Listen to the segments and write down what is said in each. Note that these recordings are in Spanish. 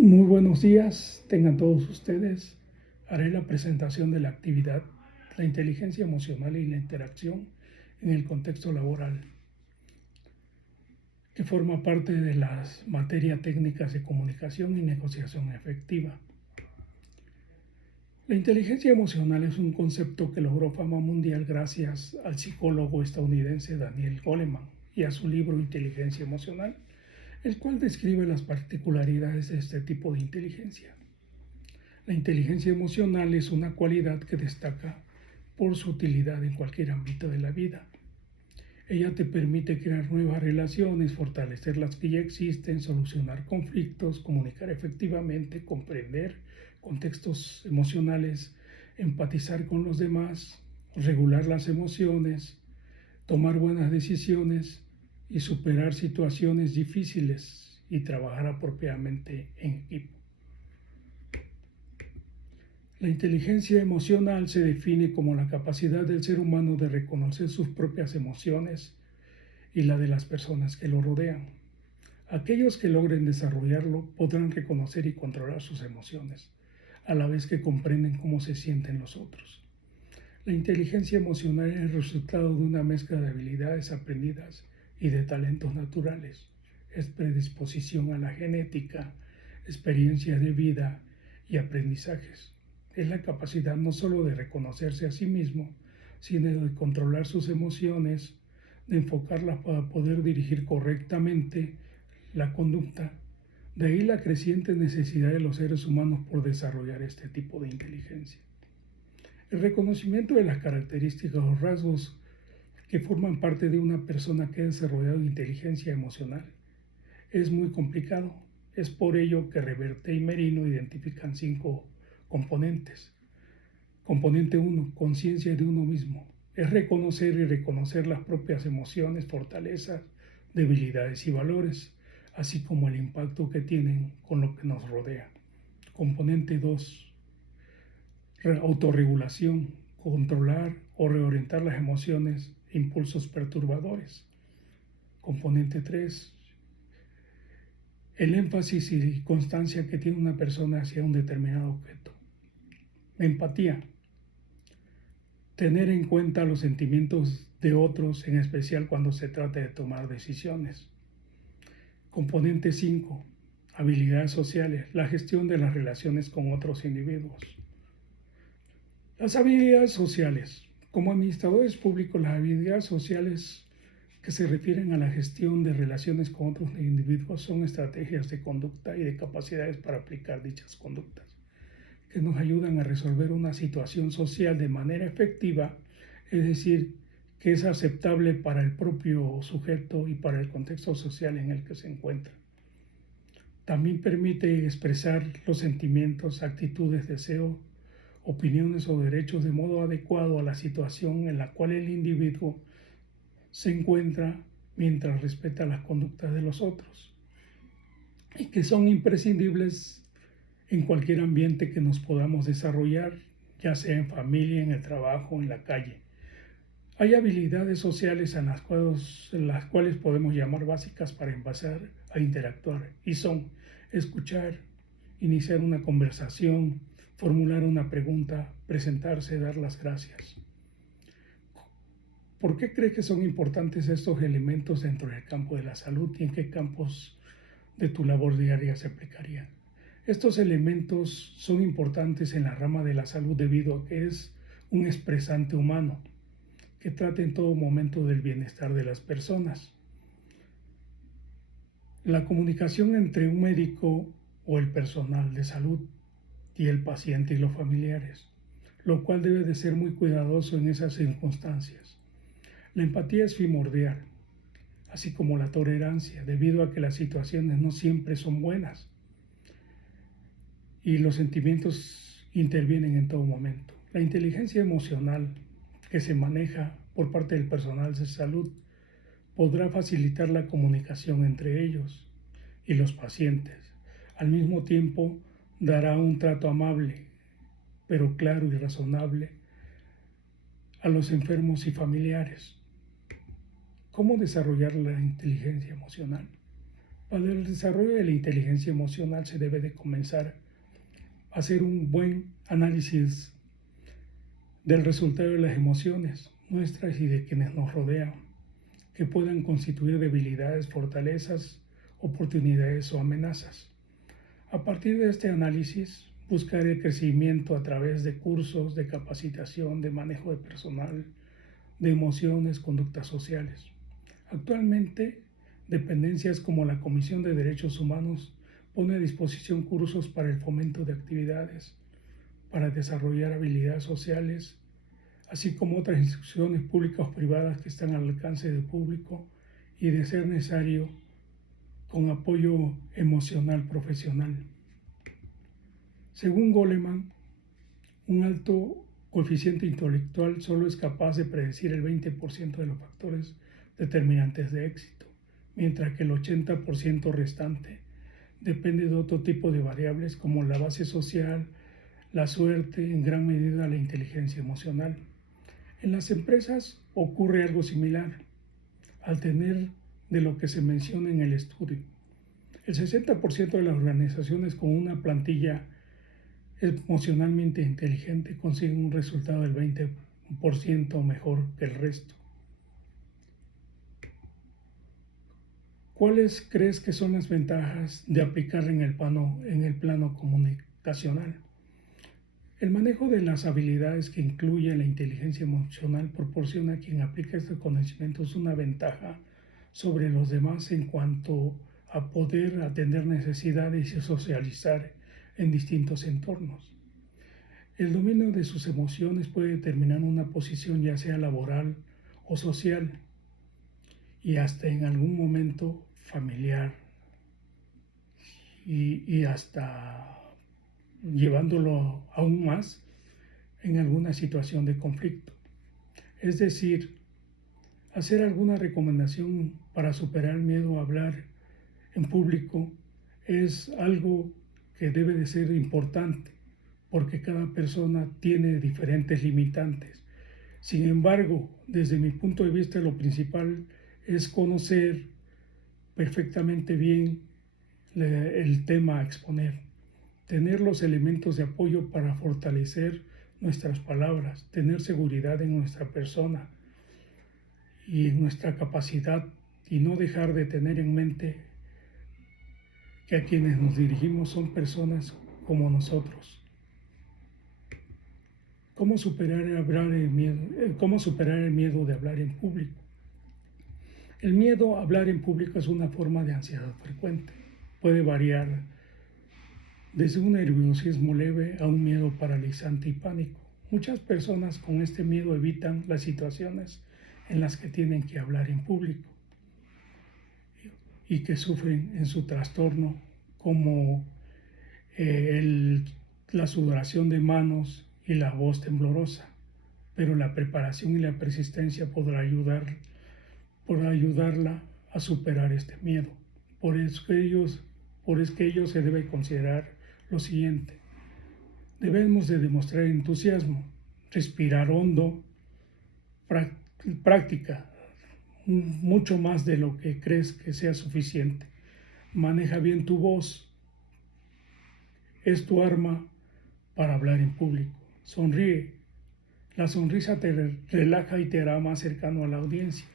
Muy buenos días, tengan todos ustedes. Haré la presentación de la actividad, la inteligencia emocional y la interacción en el contexto laboral, que forma parte de las materias técnicas de comunicación y negociación efectiva. La inteligencia emocional es un concepto que logró fama mundial gracias al psicólogo estadounidense Daniel Goleman y a su libro Inteligencia Emocional, el cual describe las particularidades de este tipo de inteligencia. La inteligencia emocional es una cualidad que destaca por su utilidad en cualquier ámbito de la vida. Ella te permite crear nuevas relaciones, fortalecer las que ya existen, solucionar conflictos, comunicar efectivamente, comprender contextos emocionales, empatizar con los demás, regular las emociones, tomar buenas decisiones y superar situaciones difíciles y trabajar apropiadamente en equipo. La inteligencia emocional se define como la capacidad del ser humano de reconocer sus propias emociones y la de las personas que lo rodean. Aquellos que logren desarrollarlo podrán reconocer y controlar sus emociones, a la vez que comprenden cómo se sienten los otros. La inteligencia emocional es el resultado de una mezcla de habilidades aprendidas y de talentos naturales. Es predisposición a la genética, experiencias de vida y aprendizajes. Es la capacidad no solo de reconocerse a sí mismo, sino de controlar sus emociones, de enfocarlas para poder dirigir correctamente la conducta. De ahí la creciente necesidad de los seres humanos por desarrollar este tipo de inteligencia. El reconocimiento de las características o rasgos que forman parte de una persona que ha desarrollado inteligencia emocional es muy complicado. Es por ello que Reverte y Merino identifican 5 componentes. Componente 1, conciencia de uno mismo. Es reconocer y reconocer las propias emociones, fortalezas, debilidades y valores, así como el impacto que tienen con lo que nos rodea. Componente 2, autorregulación, controlar o reorientar las emociones e impulsos perturbadores. Componente 3, el énfasis y constancia que tiene una persona hacia un determinado objeto. Empatía, tener en cuenta los sentimientos de otros, en especial cuando se trata de tomar decisiones. Componente 5, habilidades sociales, la gestión de las relaciones con otros individuos. Las habilidades sociales. Como administradores públicos, las habilidades sociales que se refieren a la gestión de relaciones con otros individuos son estrategias de conducta y de capacidades para aplicar dichas conductas, que nos ayudan a resolver una situación social de manera efectiva, es decir, que es aceptable para el propio sujeto y para el contexto social en el que se encuentra. También permite expresar los sentimientos, actitudes, deseos, opiniones o derechos de modo adecuado a la situación en la cual el individuo se encuentra mientras respeta las conductas de los otros y que son imprescindibles en cualquier ambiente que nos podamos desarrollar, ya sea en familia, en el trabajo, en la calle. Hay habilidades sociales en las cuales podemos llamar básicas para empezar a interactuar y son escuchar, iniciar una conversación, formular una pregunta, presentarse, dar las gracias. ¿Por qué cree que son importantes estos elementos dentro del campo de la salud y en qué campos de tu labor diaria se aplicarían? Estos elementos son importantes en la rama de la salud debido a que es un expresante humano que trata en todo momento del bienestar de las personas. La comunicación entre un médico o el personal de salud y el paciente y los familiares, lo cual debe de ser muy cuidadoso en esas circunstancias. La empatía es primordial, así como la tolerancia, debido a que las situaciones no siempre son buenas y los sentimientos intervienen en todo momento. La inteligencia emocional que se maneja por parte del personal de salud podrá facilitar la comunicación entre ellos y los pacientes. Al mismo tiempo, dará un trato amable, pero claro y razonable a los enfermos y familiares. ¿Cómo desarrollar la inteligencia emocional? Para el desarrollo de la inteligencia emocional se debe de comenzar a hacer un buen análisis del resultado de las emociones nuestras y de quienes nos rodean, que puedan constituir debilidades, fortalezas, oportunidades o amenazas. A partir de este análisis, buscar el crecimiento a través de cursos de capacitación, de manejo de personal, de emociones, conductas sociales. Actualmente, dependencias como la Comisión de Derechos Humanos pone a disposición cursos para el fomento de actividades, para desarrollar habilidades sociales, así como otras instituciones públicas o privadas que están al alcance del público y, de ser necesario, con apoyo emocional profesional. Según Goleman, un alto coeficiente intelectual solo es capaz de predecir el 20% de los factores determinantes de éxito, mientras que el 80% restante depende de otro tipo de variables como la base social, la suerte, en gran medida la inteligencia emocional. En las empresas ocurre algo similar, al tener de lo que se menciona en el estudio. El 60% de las organizaciones con una plantilla emocionalmente inteligente consiguen un resultado del 20% mejor que el resto. ¿Cuáles crees que son las ventajas de aplicar en el plano comunicacional? El manejo de las habilidades que incluye la inteligencia emocional proporciona a quien aplica estos conocimientos una ventaja sobre los demás en cuanto a poder atender necesidades y socializar en distintos entornos. El dominio de sus emociones puede determinar una posición ya sea laboral o social y hasta en algún momento familiar y hasta llevándolo aún más en alguna situación de conflicto. Es decir, hacer alguna recomendación para superar el miedo a hablar en público es algo que debe de ser importante porque cada persona tiene diferentes limitantes. Sin embargo, desde mi punto de vista, lo principal es conocer perfectamente bien el tema a exponer, tener los elementos de apoyo para fortalecer nuestras palabras, tener seguridad en nuestra persona y en nuestra capacidad y no dejar de tener en mente que a quienes nos dirigimos son personas como nosotros. ¿Cómo superar el miedo de hablar en público? El miedo a hablar en público es una forma de ansiedad frecuente. Puede variar desde un nerviosismo leve a un miedo paralizante y pánico. Muchas personas con este miedo evitan las situaciones en las que tienen que hablar en público y que sufren en su trastorno, como la sudoración de manos y la voz temblorosa. Pero la preparación y la persistencia podrá ayudarla a superar este miedo. Por eso que ello se debe considerar lo siguiente. Debemos de demostrar entusiasmo, respirar hondo, práctica, mucho más de lo que crees que sea suficiente. Maneja bien tu voz, es tu arma para hablar en público. Sonríe, la sonrisa te relaja y te hará más cercano a la audiencia.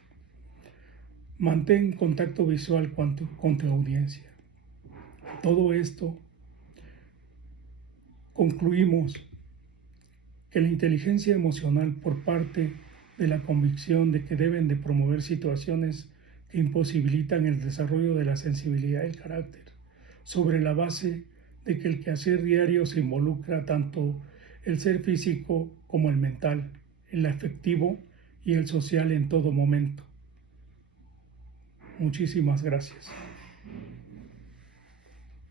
Mantén contacto visual con tu audiencia. Todo esto concluimos que la inteligencia emocional por parte de la convicción de que deben de promover situaciones que imposibilitan el desarrollo de la sensibilidad y el carácter, sobre la base de que el quehacer diario se involucra tanto el ser físico como el mental, el afectivo y el social en todo momento. Muchísimas gracias.